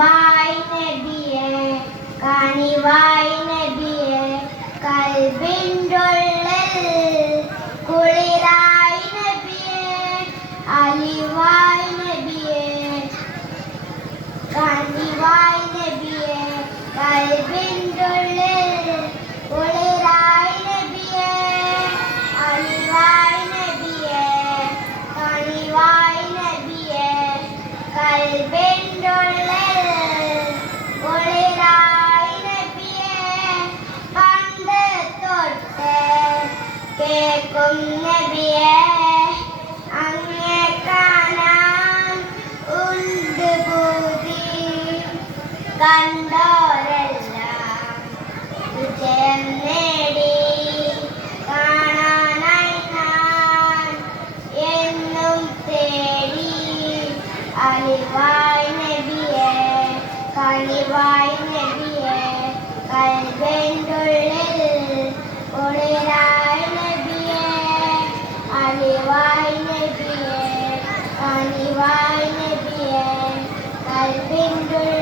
കനിവായി നബിയെ കനിവായി നബിയെ കൽബിൻ്റുള്ളിൽ കുളിരായി നബിയെ അലിവായി നബിയെ കനിവായി നബിയെ കൽബിൻ്റുള്ളിൽ കുളിരായി നബിയെ അലിവായി നബിയെ കനിവായി നബിയെ കൽബിൻ്റുള്ളിൽ കുളിരായി നബിയെ പണ്ട് തൊട്ട് കേൾക്കും നബിയെ അങ്ങേ കാണാൻ ഉണ്ട് പൂതി കണ്ടോരെല്ലാം വിജയം നേടി കാണാനായി ഞാൻ എന്നും തേടി അലിവായി നബിയെ കനിവായി നബിയെ കൽബിൻ്റുള്ളിൽ കുളിരായി നബിയെ അലിവായി നബിയെ കനിവായി നബിയെ കൽബിൻ്റുള്ളിൽ